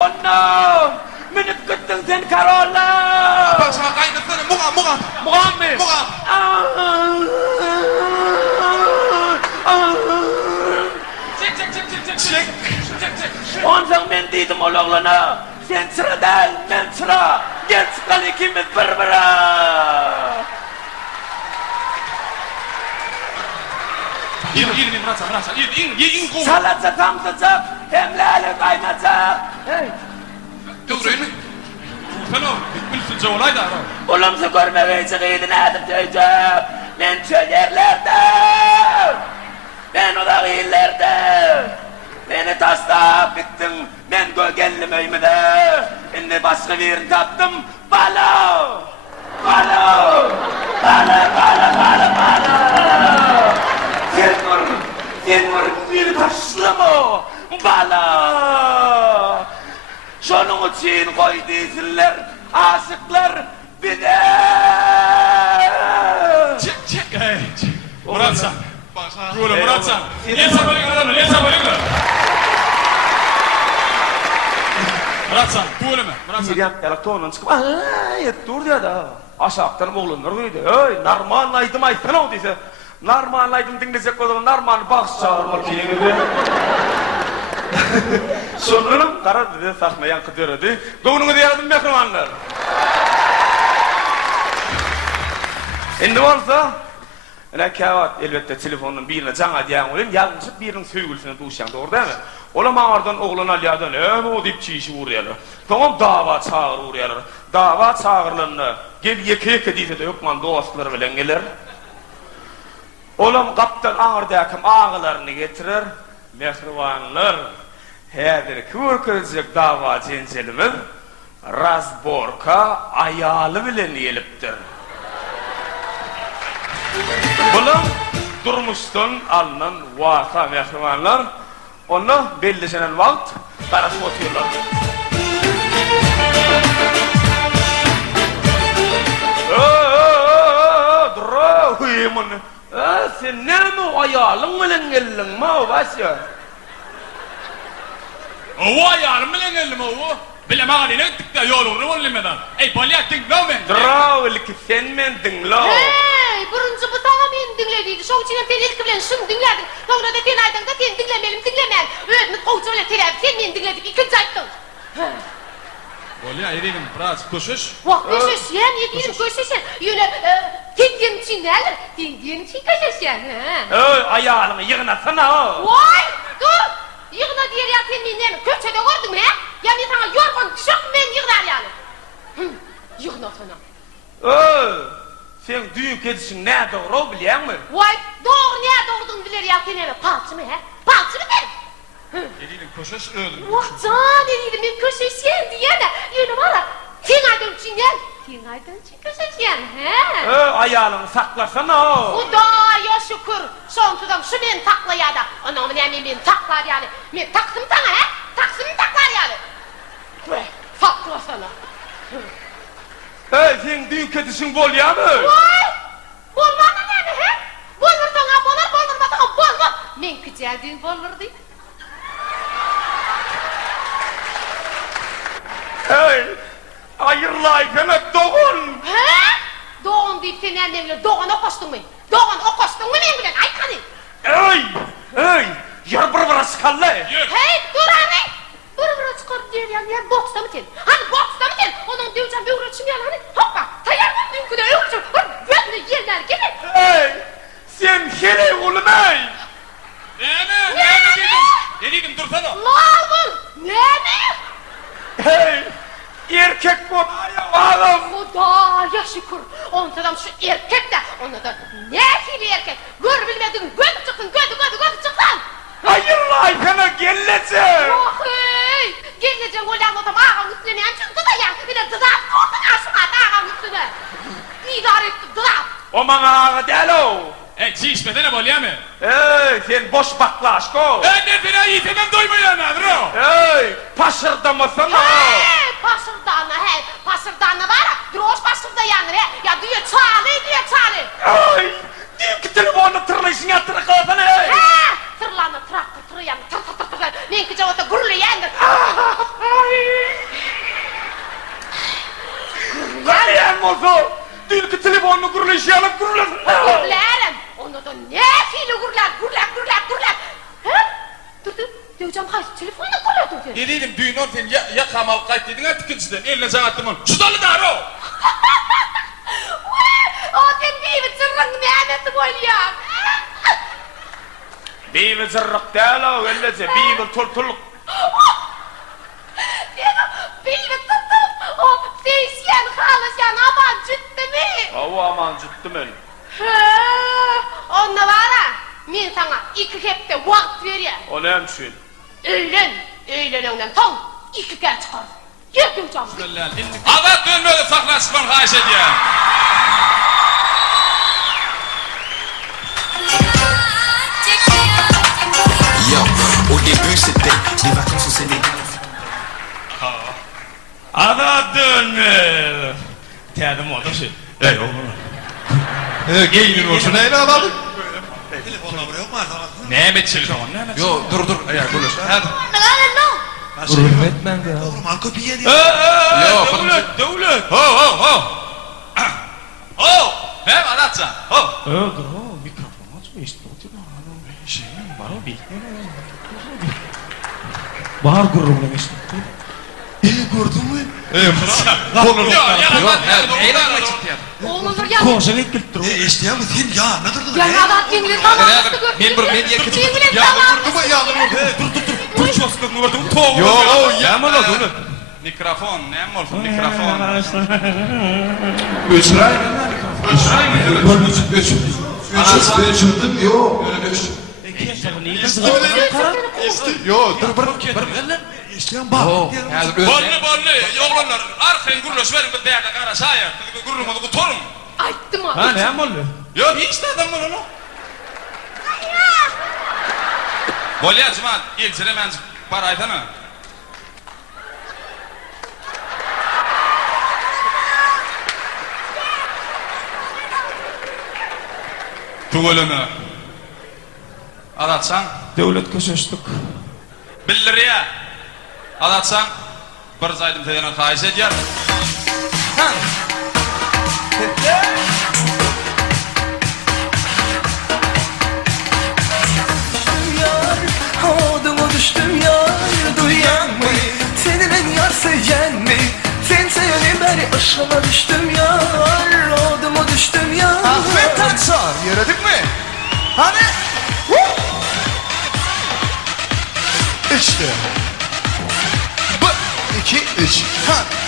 Oh no! Minute gittin sen Karolla! Bak sana kaynatsana muğam. Muğam mı? Muğam. Çek. Ondan ben dedim oğlana. Sen sıra değil, ben sıra. Gel çıkan ikimiz birbirine. İn Muratsan. İn. Salatsa tam sıcak, hem lale kaynatacak. Hey! Öğren mi? Sen o, bilsin çoğulaydı ara. Oğlumsu görmeye çıkıyordun adım diyeceğim. Ben çöllerlerde. Ben oda illerde. Beni taslap gittin. Ben gölgenlim öymüde. Şimdi başka birini taptım. Balo! Sen var bir taşlama. Balo! Şunun için koyduysunlar. Aşıklar bir de. Çek. Muratsan. Gula Muratsan. Gel sabahına. Muratsan, gula mı? Muratsan. Miriam elektronan çıkıp ay dur diye da aşağıdan oğlanlar öyle ey narmanlaydım aytın o dese narmanlaydım dinleyecek o zaman narman baş çağırmak gibi sonra karar dedi sahnayan kıdırdı doğunu diyedim mehrimanlar şimdi varsa rekavat elbette telefonun birine cana diyen olayım yalnızlık birinin söygülsüne duşan doğru değil mi? Ola mağardan oğlan alyadan o deyip çiğişi vuruyorlar. Tamam dava çağır vuruyorlar. Dava çağırlarını gel yeke deyse de yokman dostları bilen gelir. Olam kaptan ağırdakım ağılarını getirir. Mehrivanlar hedir kürkürecek dava cinselimiz razborka ayalı bilen yeliptir. Bunun durmuştan alınan vaka mehrivanlar onu belirlenen vakt karası otuyorlar. Dura huyumun. Sen ne mi ayalın bilen geldin ma basya? O ayalın bilen geldim o. Bilem ağabeyine gittik de yol uğrunu olmadan. Ey balyak dinle men. Dura ülke sen men dinle. Hey, birinci bu sana men dinlediydi. Şoň içine sen ilk bilen şun dinledin. Sonra da sen aydın da sen dinlemeyen. Ödünü kovcu öyle terap sen men dinledik. İkinci ayttın. Balyak edelim biraz koşuş. Vah köşeş sen yediğin köşeşen. Yöne tendiğin için ne alır? Tendiğin için köşeşen. Ayalını yığınasana. Vay dur. Yığına diyer ya sen men ne? Köşede gördün mü? Ya ben sana yorgun düşük men yığınar yani. Yığına sana. Sen düğün kedişin ne doğru biliyor musun? Vay doğru ne doğurdun bilir ya sen eve palçı mı he? Palçı mı derim? Edelim koşuş öldüm. Vah can edelim ben köşeşen diyene. Yine valla sen aydın için gel. Sen aydın için köşeşen he? Ayalını saklasana. Hudaya şükür. Sonsudan şu men taklaya da. Anamın emin men taklar yani. Men taksım sana he? Taksım taklar yani. Vay saklasana. Sen düğün kedişin bolya mı? Vay! Bolmana ne he? Bolur sana bolar, bolurma sana bolmaz. Men güzel düğün bolur değil. Ayırlayken doğun. He? Doğun deyip sen annemle doğan okostun mu? Doğan okostun mu men bilen aykanı? Yar bıra sıkalı. Hey dur hani! Bıra çıkar diyor yani boksta mı sen? Hani boksta mı sen? Onun diyeceğim bir uğraşım yani hani hoppa! Tayar mı dünküde uğraşım? Böyle yerler gelin! Sen hele oğlum ey! Ne dedim dursana. Lalbul! Ne mi? Erkek bu adam! Hudaya şükür! Ondan şu erkek de, ona da ne hili erkek! Gör bilmedin, göz çıktın, göz çıktın! Ayırlayken geleceğim! Yok ey! Geleceğim olan otam ağam üstüne yansın kıdayan! Bir de dıdat olsun aşıma ağam üstüne! İdare etti dıdat! O bana ağa değil o! Çiğişmedene balyak mı? Sen boş bakla aşko! Ne fena yiğitemem doymayan adır o. Paşırda mısana? Pasırdana var ya, droş pasırda yanır he! Ya diyor çağlı! Diyor ki telefonu tırnaşın yatırı kılasana Tırlanı, traktör, tır yanı, tır. Men ki cevata gurulu yandır! Gurlayan olsa, dilki telefonunu gurlaşyalım gurlasın. Gurlarım. Onda da ne fiili gurlar. Ha? Dur. Döveceğim qaysı telefonunu gurladı. Ne dedim düğün orten ya kamal qayt dedin ha tikinciden eline zanatımın. Şudalı dar o. O sen beybi zırrın Mehmet'i boylayam. Beybi zırrık değil o, öylece beybi tultulluk. Beybi tuttum. O değişken, halasyan, aman ciddi mi? O aman ciddi mi? Onda var ha, men sana 2 hepte vakt veriyem. O ne hemşin? Öğlenenden tam 2 kere çıkar. Yedim canım. Adat dönmedi saklaşman haş ediyor. Yo, au début c'était des vacances au Sénégal. Adat dönmedi. Teadım oldu şey. Ey oğlum. Geyinin olsun neyle alalım? Telefonla buraya yok mu arkadaşlar? Ne met telefon? Yo dur. Ya konuş. Hadi. Hürmetmen de. Oğlum arka bir yer ya. Yo, Devlet. Ho. Ho. Hem adatsan. Ho. Mikrofon açma işte. Şey var o bilmiyorum. Bahar gururuna geçti. Gördün mü? Konur. Oğlunur ya. Koşa git dur. İşte ya sen ya ne durdun? Ya adat İngiliz tamamlısı gördün mü? İngiliz tamamlısı. Dur çoskunu vurdum. Toğu. Yo, yama da dur. Mikrofon, ne olsun mikrofon. Göçürdüm yo. Yo dur İşte bak. Bollu, yoğlanlar. Arkayın gurulaş verin bir değerli kara sayar. Gurulmadı bu torun. Ayttım abi. Ha ne oldu? Yok hiç de adam var onu. Bolya cıman, ilçire men para aytana. Tuğulunu. Adatsan. Devlet köşeştik. Bildir ya. Adatsan. Bir zaydım tedenen kayıs ediyor. Oduma düştüm yar duyan mı? Seni ben yar seven mi? Sen seveni beri aşama düştüm yar. Oduma düştüm yar. Ahmet Tansar yaradık mı? Hani? İşte. 1, 2, 3. Hadi.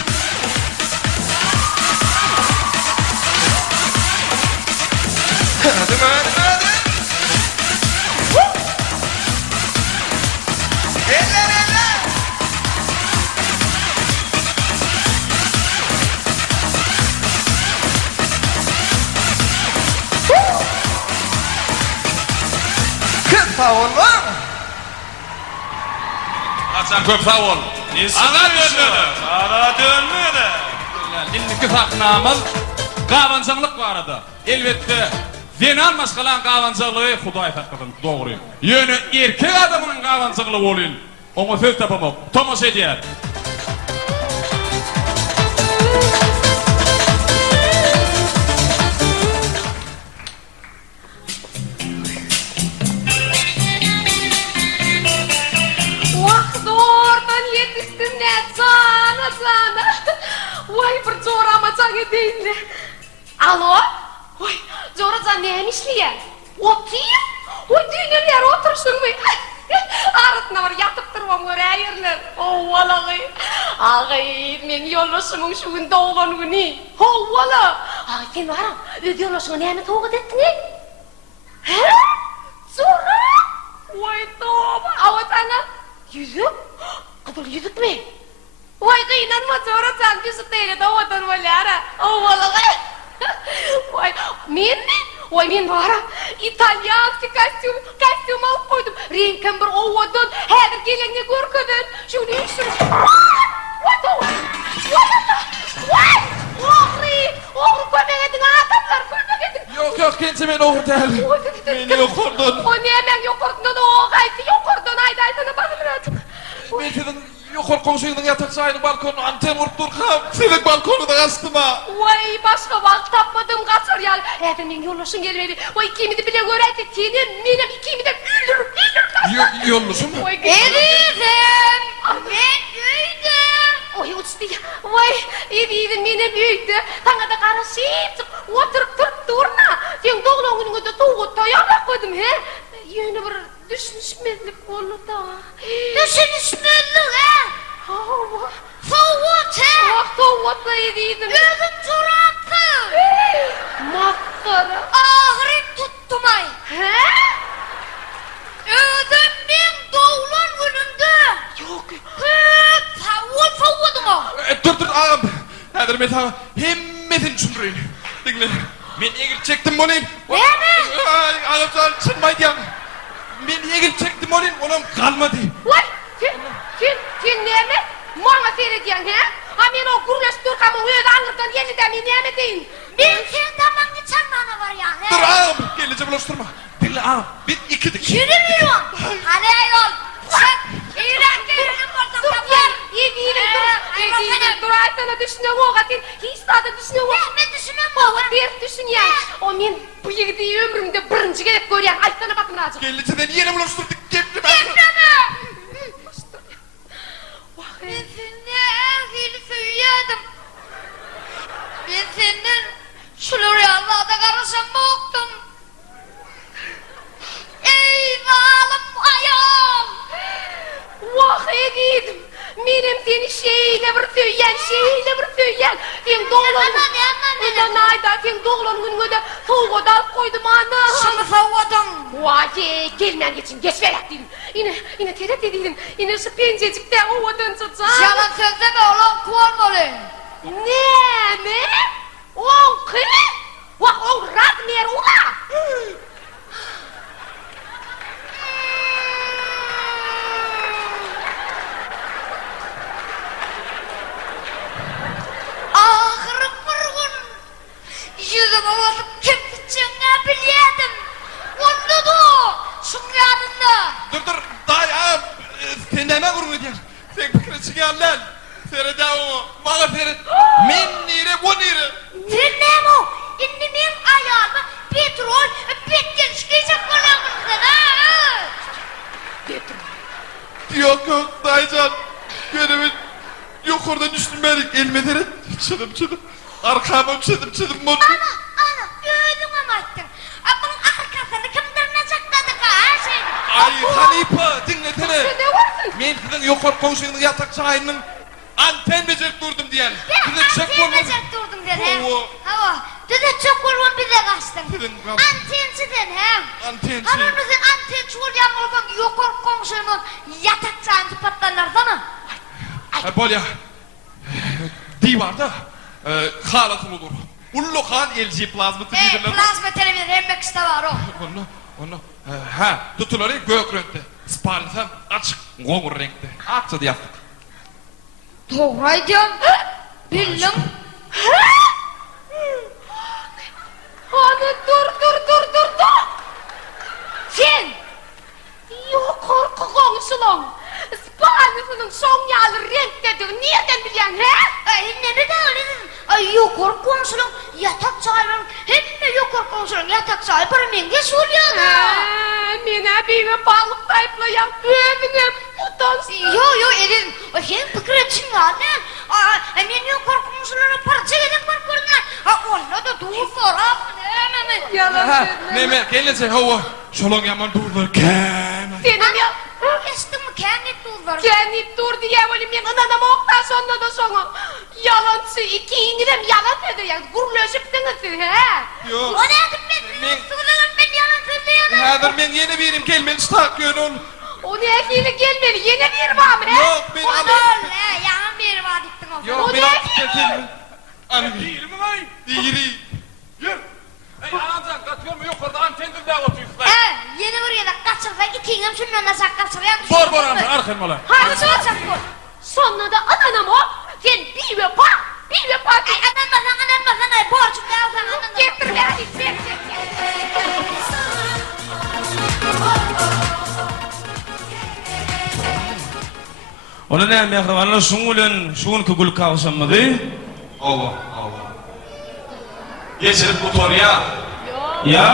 Hadi. Eller. Kız tavır var mı? Adatsan köp sağ ol. Ara dönmedi. İnniki haknamız qavançılık var adı. Elbette zenan maskalan qavançılığı Xuday hakkıdan doğru. Yönü erkek adamının qavançılığı olun. Ona söz tapamak. Tomas ediyor. Doğrudan yetiştim ne sana. Vay bir zorama sana değil de. Alo? Vay zoracan neymişli ya? Otayım? Oy düğünler otursun mu? Arıtına var yatıp durmam var ayırlar. Oh vallahi. Ağay men yollaşımın şuunda olan günü. Oh vallahi. Ağay sen varam. Öde yollaşımı neyini toğut ettin he? Zora? Vay doğma. Avatana. Yüzük? Kadar yüzük mü? Vay kıynanma zoracan yüzük değil de odan valara. Oh vallahi. Vay men mi? Vay men var İtalyanski kostyum alıp koydum. Renkim bir ovadan her geleni görkeden. Şunu yüksün. Vay doğru. Vay. Oğru kömeğedin adamlar kömeğedin. Yok kendisi beni oğurdu. Beni yokurdun. O ne hemen yokurdun o kaydı yokurdun ayda sana bana birazcık. Ben senin yok korkunçygynyň ýatak çaýynyň balkonu anten urup durkam. Senin balkonuda gastyma. Vay başka vakt tapmadım kaçar ya. Men yollaşın gelmedi. Vay ikimizi bile göreydi. Menem ikimi de öldürüp. Yollaşın mı? Edizim. Ben büyüdüm. Oy uçtu ya. Vay edizim menem büyüdü. Taňa da garaşyp oturup durna. Sen doğulan günüňde tuğut taýarlap koydum he. Ýöne bir düşünüşmezlik boldu da. Düşünüşmezlik he? Soğut he? Soğut da edizim. Özüm çoraptı. Makkara. Ağrım tuttumay. He? Özüm ben doğulan günümde. Yok. Soğudum o. Dur ağam. Häzir men sana hemmesin düşündüreyim. Dinle. Men egil çektim bolyn. Näme? Ağam çynmaýdym. Men egil çektim bolyn, olam kalmady. Vay! Sen näme? Maňa seredýän he? Ha men o gurlaş durkam öýde aňyrdan ýelide men näme deýin? Men sen tamaňy çanmana var ya. Dur ağam, gelece bulaştırma. Dinle ağam, biz ikidik. Yürümüyorum. Hadi ayol. Sen iğrenç yürüyün bolsaň tapar. Ýegirim dur aýtana düşünen oga sen hiç da düşünen oga. Men düşünen oga ders düşünýän. O men bu ýigidi ömrümde birinji gelip görýän aýtana bakyn azık. Geleceden yine bulaştırdık. Gepli ben. Ben seni ahili söyledim. Ben senden şuları Allah'da karışan boktum. Ey balım ayol. Vah ediydim. Benim seni şeyle bir söyleyen. Sen doğulan günün ayda, sen doğulan günün de soğuk alıp koydum ana. Şunu soğudum. Vay gelmen geçin, geç verak dedim. Yine teret ediydim. Yine şu pencecikten ovadan tutacağım. Yalan sözde be oğlum kuvar bolun. Ne mi? On kı? Vah on Radmer ula. Ahırım vurgun. Yüzüme basıp kepçeğine bilyedim. Onda da, şun yanında. Dur, dayağım. Sen neme kurun ediyorsun? Sen fikri çıkan lan. Serede o, bana seret. Men nire, bu nire. Sen neyim o? İndi men ayağıma petrol, petten çıkacak kulağımızdan ha? Yok, dayıcan. Gönümün yukarıdan üstünmedik. Elmederek çıdım. Arkama çıdım. Ana, öldüm ama attın. Bunun arkasını kımdırmayacakladık ha sen. Ay Hanipa, dinletene. Ne varsın? Men sizin yukarı komşunun yatak çayının anten becek durdum diyen. Size çek Anten becek durdum diyen he? Hava, size çek olman bize kaçtın. Antençiden he? Antençi. Hanımızın antençi olyan olsan yukarı komşunun yatak çayını patlarlar mı? Bol ya. Divarda halatın olur. Ullu kan LG plazma televizyonlar. Plazma televizyon hemmek işte var o. Onu. Ha, tutuları gök renkte. Spalsam açık, goğur renkte. Akça yaptık. Doğraydım. Bildim. Hani dur. Sen yok korku komşulan. Spalsının son yağlı renktedir. Nereden bilen he? Ne mi dağılırdın? Ay yok korku komşulan yatak çayırın. Hem de yok korku komşulan yatak çayır. Bana menge soruyordu. Mene bir balık tayplayan ömrüm utansın. Yo edin. O senin fikir etsin ya ne? Men yok korku komşulara parça edin var görünler. Onunla da doğru sorar. Yalan söyleme. Neme, gelin hava. Şolong yaman durlar kem. Senin ya. Kestin mi kendi durlar? Kendi dur diye oğlum ben anadama oktan sonra da sonra. Yalancı iki indirem yalan dedi ya. Gurlaşıptınız he. Yok. O ne dedim ben? Sığınırım ben yalan söylüyorum. Hadır ben yeni birim gelmeli stak yönün. O ne yeni gelmeli yeni bir var mı he? Yok ben anladım. Öyle yalan bir var diktin o. Yok ben artık gelmeli. Anı Değil mi vay? değil. Yürü. Ey anamcan katıyor mu yukarıda antendir de otuyorsun. Yeni buraya da kaçırsa gittiğim şundan da kaçırıyan Bor amca arkın mola. Hadi soracak bu. Sonra da ananam o. Sen bir ve bak. Ay ananmasan borcum da alsan ananam. Getir ver hadi. Ona näme ýagdaýlar şuň bilen şuňky gül kawşanmady? Allah. Geçirip otur ya. Ya.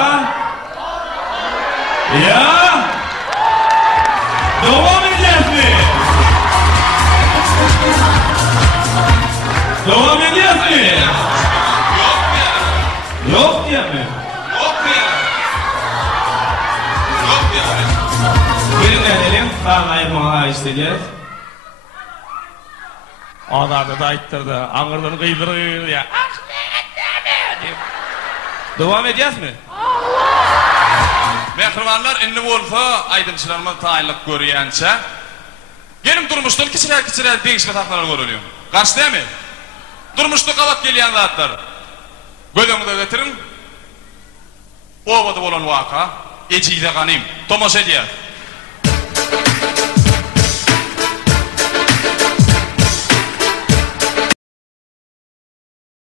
Devam edýärmi? Devam edýärmi? Yok diýärmi? Bir nädelim? Haýmağa istediler. Adada da aýtdyrdy. Aňyrdan gıýdyrýar ya. Devam edýäsmi? Mehribanlar indi bolsa aýdymçylarymyz taýinlik görýänçe genim durmuşdan kiçiler değişme taklar görülüyor. Kaç değil mi? Durmuşda kavat gelýän zatlar. Göleňde getirin. Obada bolan waka, ejide ganym. Tomaş edýär.